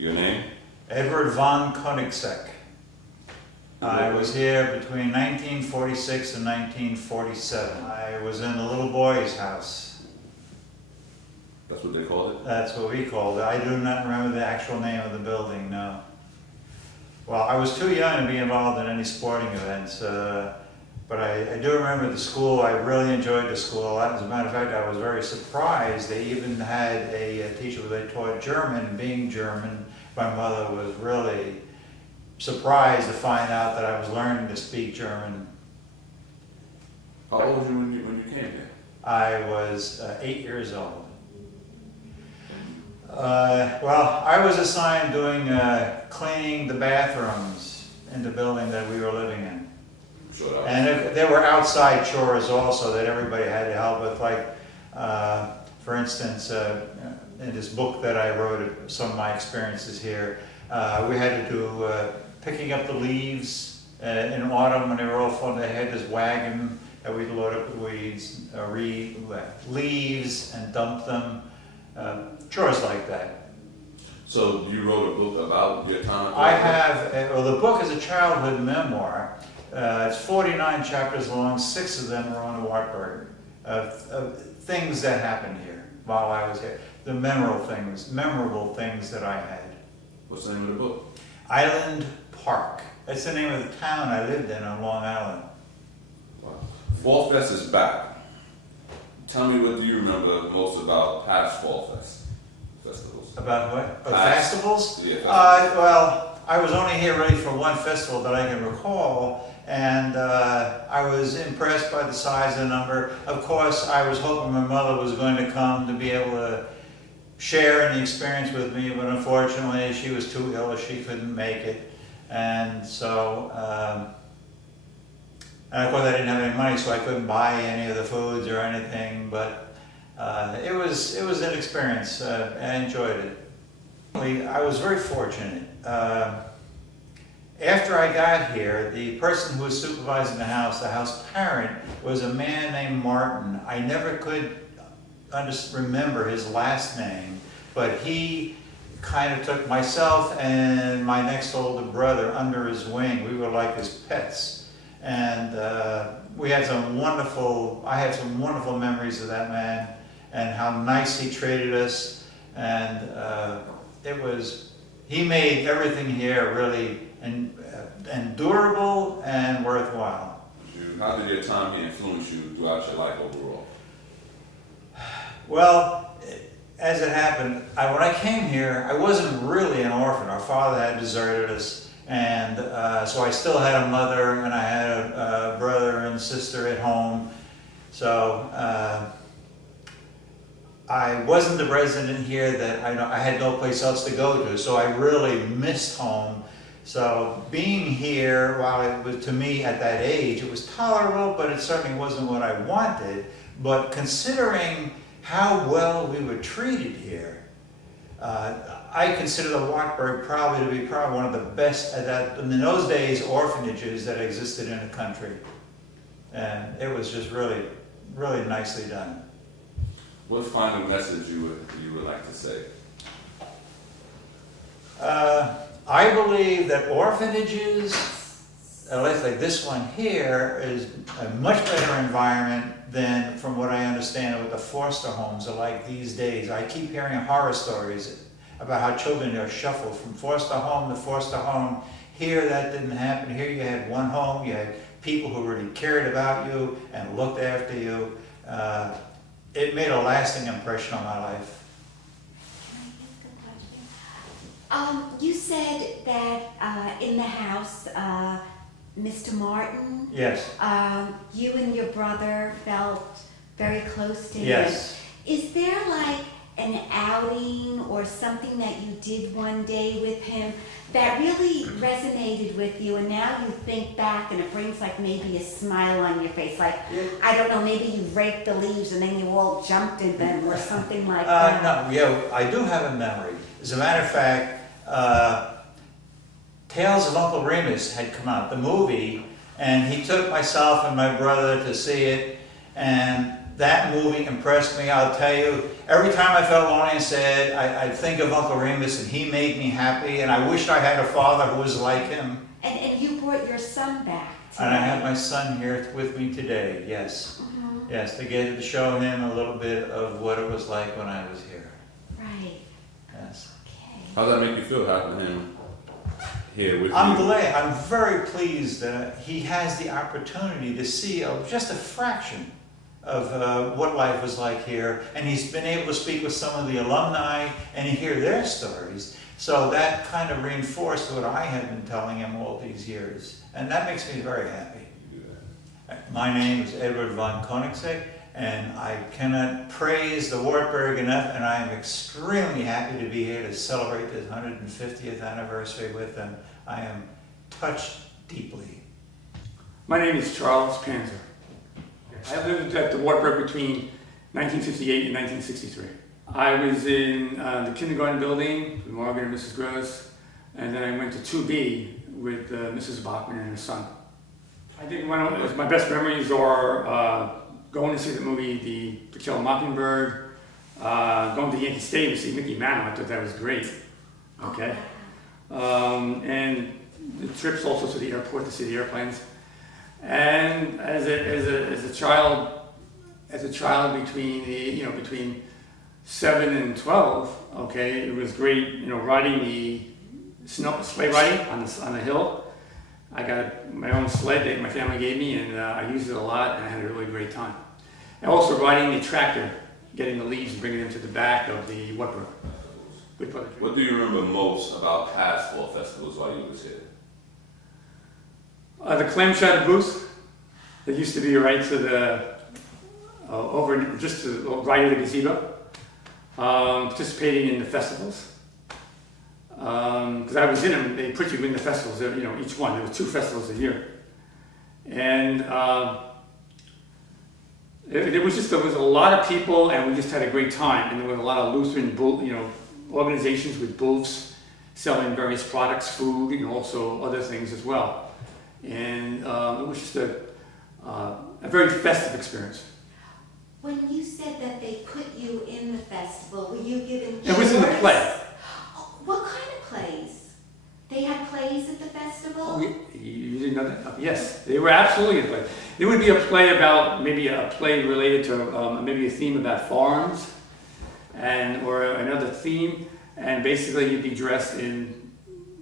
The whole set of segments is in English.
Your name? Edward von Koenigsegg. I was here between 1946 and 1947. I was in the little boy's house. That's what they called it? That's what we called it. I do not remember the actual name of the building, no. Well, I was too young to be involved in any sporting events, but I do remember the school. I really enjoyed the school. As a matter of fact, I was very surprised. They even had a teacher where they taught German, and being German, my mother was really surprised to find out that I was learning to speak German. How old were you when you came here? I was 8 years old. Well, I was assigned doing cleaning the bathrooms in the building that we were living in. Sure. And there were outside chores also that everybody had to help with, like, for instance, in this book that I wrote, some of my experiences here, we had to do picking up the leaves in autumn when they were all full. They had this wagon that we'd load up the weeds, leaves and dump them, chores like that. So you wrote a book about your time? I have, well, the book is a childhood memoir. It's 49 chapters long, 6 of them are on the Wartburb, of things that happened here while I was here. The memorable things that I had. What's the name of the book? Island Park. That's the name of the town I lived in on Long Island. Wow. Fall Fest is back. Tell me, what do you remember most about past Fall Fest festivals? About what? Past. Festivals? Yeah, festivals. Well, I was only here really for one festival that I can recall, and I was impressed by the size of the number. Of course, I was hoping my mother was going to come to be able to share in the experience with me, but unfortunately she was too ill, she couldn't make it. And so, and of course I didn't have any money, so I couldn't buy any of the foods or anything, but it was an experience. I enjoyed it. I was very fortunate. After I got here, the person who was supervising the house parent, was a man named Martin. I never could remember his last name, but he kind of took myself and my next older brother under his wing. We were like his pets, and we had I had some wonderful memories of that man and how nice he treated us, and he made everything here really endurable and worthwhile. How did your time here influence you throughout your life overall? Well, as it happened, when I came here, I wasn't really an orphan. Our father had deserted us, and so I still had a mother, and I had a brother and sister at home. So I wasn't the resident here that I had no place else to go to, so I really missed home. So being here, while it was, to me at that age, it was tolerable, but it certainly wasn't what I wanted. But considering how well we were treated here, I consider the Wartburb probably to be one of the best in those days, orphanages that existed in the country. And it was just really, really nicely done. What final message you would like to say? I believe that orphanages, at least like this one here, is a much better environment than, from what I understand, what the foster homes are like these days. I keep hearing horror stories about how children are shuffled from foster home to foster home. Here that didn't happen. Here you had one home, you had people who really cared about you and looked after you. It made a lasting impression on my life. You said that in the house, Mr. Martin, Yes. You and your brother felt very close to him. Yes. Is there like an outing or something that you did one day with him that really resonated with you, and now you think back and it brings like maybe a smile on your face? Like, I don't know, maybe you raked the leaves and then you all jumped in them or something like that. No, yeah, I do have a memory. As a matter of fact, Tales of Uncle Remus had come out, the movie, and he took myself and my brother to see it, and that movie impressed me. I'll tell you, every time I felt lonely and sad, I think of Uncle Remus, and he made me happy, and I wished I had a father who was like him. And you brought your son back today. And I have my son here with me today, yes. Mhm. Yes, to get to show him a little bit of what it was like when I was here. Right. Yes. Okay. How does that make you feel having him here with I'm you? glad, I'm very pleased that he has the opportunity to see just a fraction of what life was like here, and he's been able to speak with some of the alumni and hear their stories. So that kind of reinforced what I had been telling him all these years, and that makes me very happy. My name is Edward von Koenigsegg, and I cannot praise the Wartburb enough, and I am extremely happy to be here to celebrate this 150th anniversary with them. I am touched deeply. My name is Charles Panzer. I lived at the Wartburb between 1958 and 1963. I was in the kindergarten building with Margaret and Mrs. Gross, and then I went to 2B with Mrs. Bachman and her son. I think one of my best memories are going to see the movie To Kill a Mockingbird, going to Yankee Stadium to see Mickey Mantle. I thought that was great. Okay. And the trips also to the airport to see the airplanes. And as a child between 7 and 12, okay, it was great, riding the sleigh riding on the hill. I got my own sled that my family gave me, and I used it a lot, and I had a really great time. And also riding the tractor, getting the leaves and bringing them to the back of the Wartburb. Good part of the What do you remember most about past fall festivals while you was here? The clam chowder booth that used to be right to the just to the right of the gazebo. Participating in the festivals because I was in them. They put you in the festivals, each one. There were 2 festivals a year, and there was a lot of people, and we just had a great time. And there was a lot of Lutheran organizations with booths selling various products, food, and also other things as well. And it was just a very festive experience. When you said that they put you in the festival, were you given It was in the shorts? play. Oh, what kind of plays? They had plays at the festival? Oh, you didn't know that? Oh, yes, they were absolutely a play. There would be a play about, maybe a play related to maybe a theme about farms, or another theme, and basically you'd be dressed in,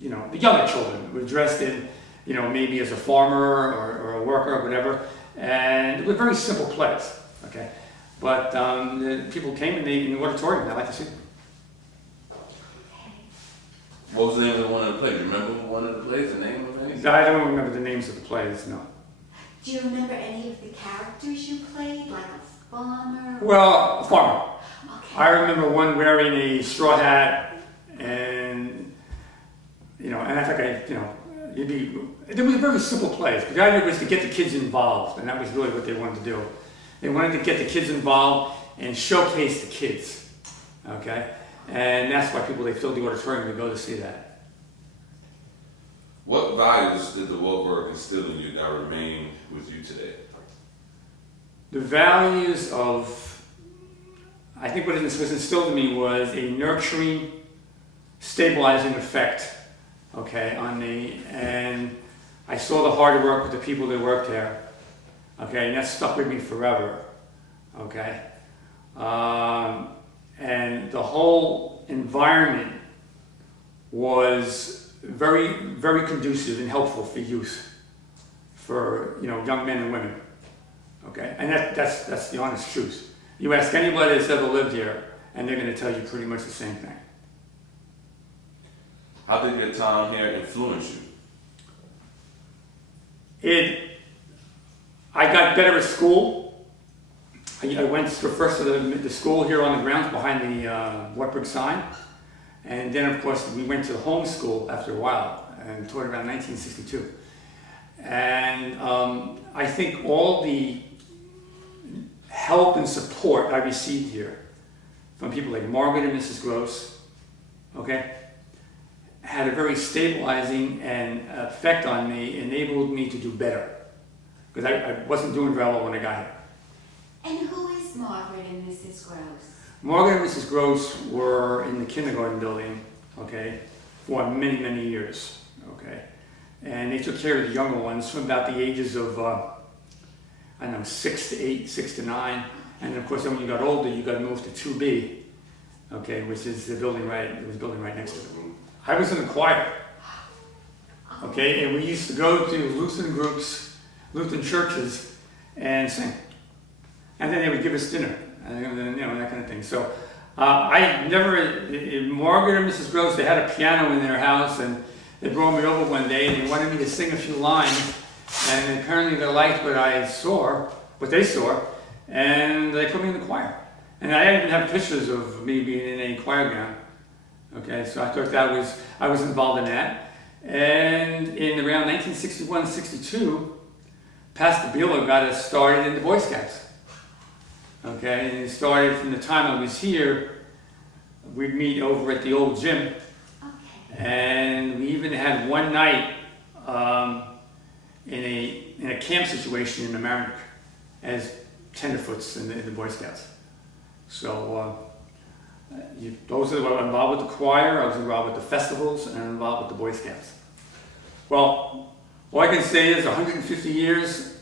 the younger children were dressed in, maybe as a farmer or a worker or whatever, and it was very simple plays, okay? But the people came in the auditorium, they liked to see them. What was the name of one of the plays? You remember one of the plays, the name of it? I don't remember the names of the plays, no. Do you remember any of the characters you played, like a farmer? Well, a farmer. Okay. I remember one wearing a straw hat, and and I think it was very simple plays. The idea was to get the kids involved, and that was really what they wanted to do. They wanted to get the kids involved and showcase the kids, okay? And that's why they filled the auditorium to go to see that. What values did the Wartburb instill in you that remain with you today? The values I think what was instilled in me was a nurturing, stabilizing effect, okay, on me, and I saw the hard work of the people that worked there, okay, and that stuck with me forever, okay, and the whole environment was very, very conducive and helpful for youth, for young men and women, okay, and that's the honest truth. You ask anybody that's ever lived here, and they're going to tell you pretty much the same thing. How did your time here influence you? I got better at school. I went first to the school here on the grounds behind the Wartburg sign. And then, of course, we went to the home school after a while and taught around 1962. And I think all the help and support I received here from people like Margaret and Mrs. Gross, okay, had a very stabilizing and effect on me, enabled me to do better. Because I wasn't doing very well when I got here. And who is is Margaret and Mrs. Gross? Morgan and Mrs. Gross were in the kindergarten building, okay, for many, many years, okay? And they took care of the younger ones from about the ages of, I don't know, 6 to 8, 6 to 9. And of course, then when you got older, you got moved to 2B, okay, which is the building right, it was building right next to it. I was in the choir, okay, and we used to go to Lutheran groups, Lutheran churches, and sing. And then they would give us dinner, and then, you know, that kind of thing. So I never, Margaret and Mrs. Gross, they had a piano in their house, and they brought me over one day, and they wanted me to sing a few lines, and apparently they liked what I saw, what they saw, and they put me in the choir. And I even have pictures of me being in a choir gown. Okay, so I thought that was, I was involved in that. And in around 1961-62, Pastor Beeler got us started in the Boy Scouts. Okay, and it started from the time I was here. We'd meet over at the old gym. Okay. And we even had one night in a camp situation in Mamaroneck as tenderfoots in the Boy Scouts. So those are what I'm involved with the choir. I was involved with the festivals, and I'm involved with the Boy Scouts. Well, all I can say is 150 years.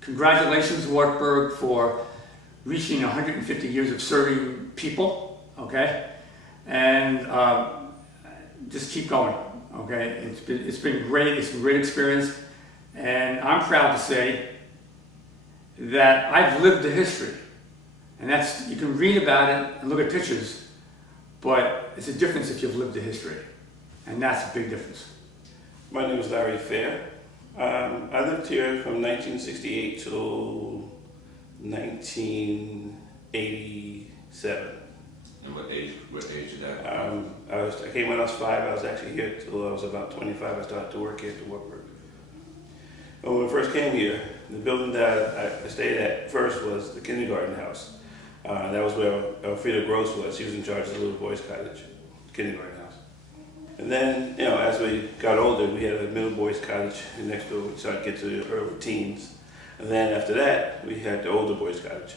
Congratulations, Wartburb, for reaching 150 years of serving people. Okay, and just keep going. Okay, it's been great. It's a great experience, and I'm proud to say that I've lived the history. And that's, you can read about it and look at pictures, but it's a difference if you've lived the history. And that's a big difference. My name is Larry Fair. I lived here from 1968 to 1987. And what age did that? I came when I was 5. I was actually here till I was about 25. I started to work here at the Wartburb. When we first came here, the building that I stayed at first was the kindergarten house. That was where Elfrida Gross was. She was in charge of the little boys' cottage, kindergarten house. And then, you know, as we got older, we had a middle boys' cottage, and next door we started to get to the early teens. And then after that, we had the older boys' cottage.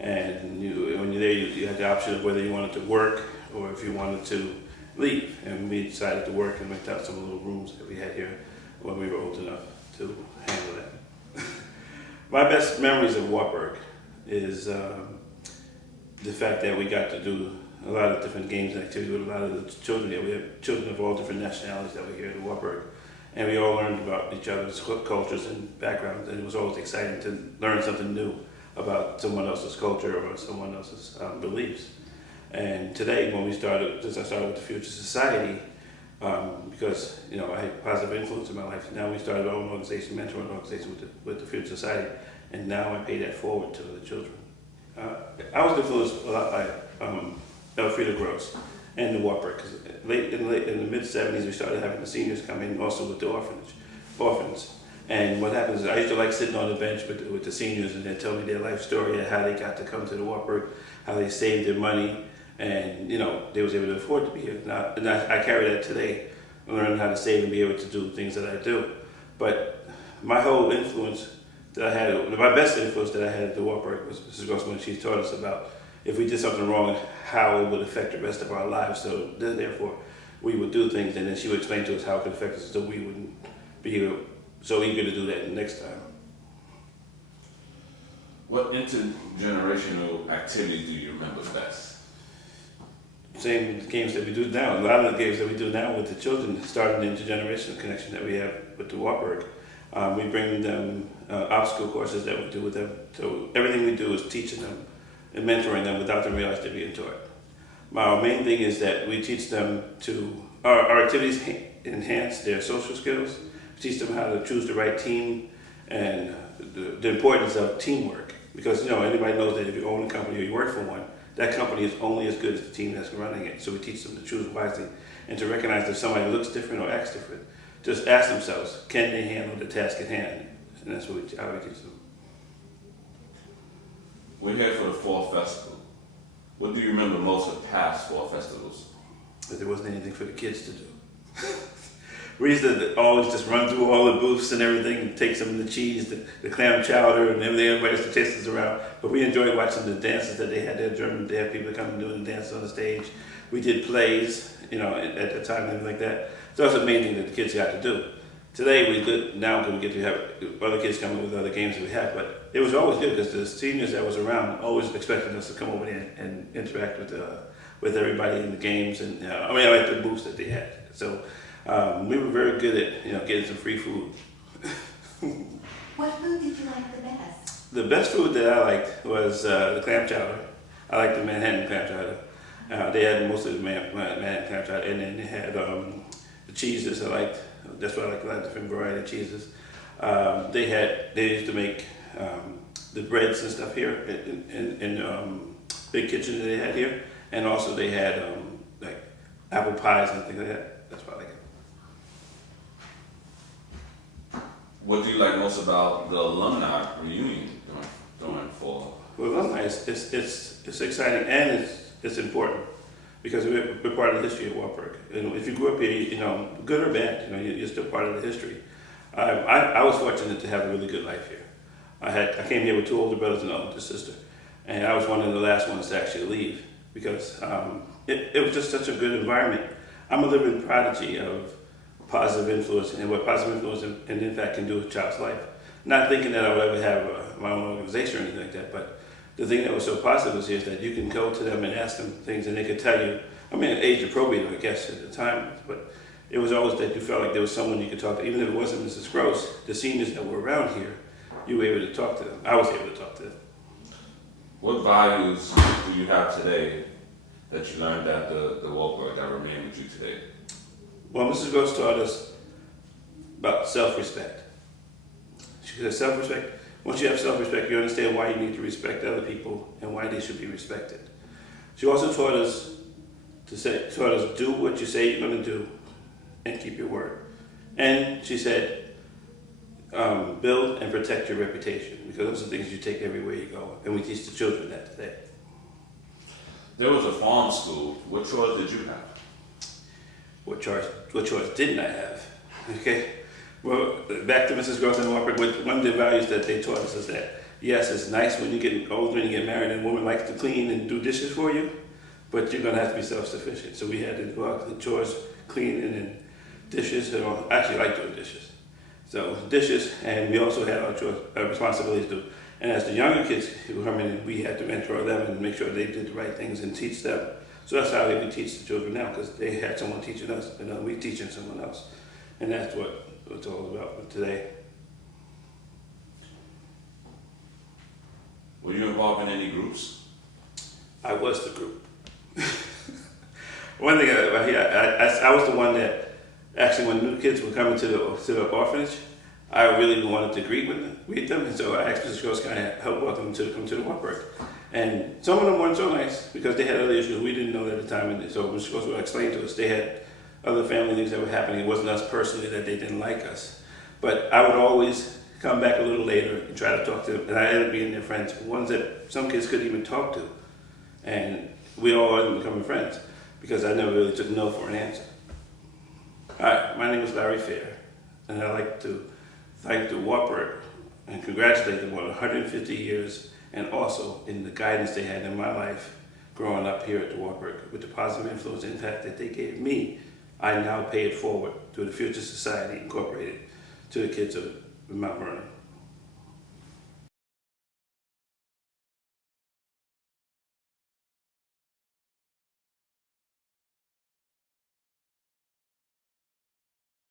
And when you're there, you had the option of whether you wanted to work or if you wanted to leave. And we decided to work and went out some little rooms that we had here when we were old enough to handle that. My best memories of Wartburb is the fact that we got to do a lot of different games and activities with a lot of the children here. We have children of all different nationalities that were here at Wartburb, and we all learned about each other's cultures and backgrounds, and it was always exciting to learn something new about someone else's culture or someone else's beliefs. And today, since I started with the Future Society, because you know I had positive influence in my life. Now we started our own organization, mentoring organization with the Future Society, and now I pay that forward to the children. I was influenced a lot by Elfrida Gross and the Wartburb, because in the mid '70s we started having the seniors come in also with the orphans. And what happens is I used to like sitting on the bench with the seniors and they tell me their life story and how they got to come to the Wartburb, how they saved their money, and you know they was able to afford to be here. Now, and I carry that today, learning how to save and be able to do things that I do. But my whole influence that I had, my best influence that I had at the Wartburb was Mrs. Gross when she taught us about if we did something wrong, how it would affect the rest of our lives. So therefore, we would do things, and then she would explain to us how it could affect us, so we wouldn't be so eager to do that next time. What intergenerational activities do you remember best? Same games that we do now. A lot of the games that we do now with the children started the intergenerational connection that we have with the Wartburb. We bring them obstacle courses that we do with them. So everything we do is teaching them and mentoring them without them realizing they're being taught. Our main thing is that we teach them our activities enhance their social skills, teach them how to choose the right team, and the importance of teamwork. Because you know anybody knows that if you own a company or you work for one, that company is only as good as the team that's running it. So we teach them to choose wisely and to recognize if somebody looks different or acts different. Just ask themselves, can they handle the task at hand? And that's how we teach them. We're here for the Fall Festival. What do you remember most of past Fall Festivals? That there wasn't anything for the kids to do. we used to always just run through all the booths and everything and take some of the cheese, the clam chowder and everything. Everybody used to chase us around. But we enjoyed watching the dances that they had there. German, they had people coming doing the dances on the stage. We did plays, you know, at the time and everything like that. So that's the main thing that the kids got to do. Today now we get to have other kids coming with other games that we have, but it was always good because the seniors that was around always expected us to come over there and interact with everybody in the games and at the booths that they had. So we were very good at getting some free food. What food did you like the best? The best food that I liked was the clam chowder. I liked the Manhattan clam chowder. They had most of the Manhattan clam chowder, and then they had the cheeses I liked. That's what I like, a lot of different variety of cheeses. They used to make the breads and stuff here in big kitchen that they had here, and also they had like apple pies and things like that. That's what I like. What do you like most about the alumni reunion during fall? Well, alumni, it's exciting and it's important because we're part of the history of Wartburb. If you grew up here, good or bad, you're still part of the history. I was fortunate to have a really good life here. I came here with 2 older brothers and an older sister, and I was one of the last ones to actually leave because it was just such a good environment. I'm a living prodigy of positive influence and what positive influence and in fact can do with a child's life. Not thinking that I would ever have my own organization or anything like that, but the thing that was so positive is that you can go to them and ask them things and they could tell you, age appropriate, I guess, at the time, but it was always that you felt like there was someone you could talk to, even if it wasn't Mrs. Gross, the seniors that were around here, you were able to talk to them. I was able to talk to them. What values do you have today that you learned at the Wartburb that remain with you today? Well, Mrs. Gross taught us about self-respect. She said self-respect. Once you have self-respect, you understand why you need to respect other people and why they should be respected. She also taught us do what you say you're going to do and keep your word. And she said, build and protect your reputation because those are things you take everywhere you go. And we teach the children that today. There was a farm school. What chores did you have? What chores didn't I have? Okay. Well, back to Mrs. Gross and Wartburb, one of the values that they taught us is that, yes, it's nice when you get older and you get married and a woman likes to clean and do dishes for you, but you're going to have to be self-sufficient. So we had to go out to the chores, cleaning and dishes, and I actually like doing dishes. So dishes, and we also had our chores, responsibilities to do. And as the younger kids who come in, we had to mentor them and make sure they did the right things and teach them. So that's how we teach the children now, because they had someone teaching us, and we teaching someone else. And that's what it's all about today. Were you involved in any groups? I was the group. One thing, I was the one that actually, when new kids were coming to the orphanage, I really wanted to greet them, and so I asked Mrs. Gross can I help welcome them to come to the Wartburb. And some of them weren't so nice because they had other issues we didn't know at the time, and so Mrs. Gross would explain to us they had other family things that were happening. It wasn't us personally that they didn't like us, but I would always come back a little later and try to talk to them, and I ended up being their friends, ones that some kids couldn't even talk to, and we all ended up becoming friends because I never really took no for an answer. Hi, my name is Larry Fair, and I'd like to thank the Wartburb and congratulate them on 150 years and also in the guidance they had in my life growing up here at the Wartburb with the positive influence and impact that they gave me. I now pay it forward to the Future Society Incorporated, to the kids of Mount Vernon.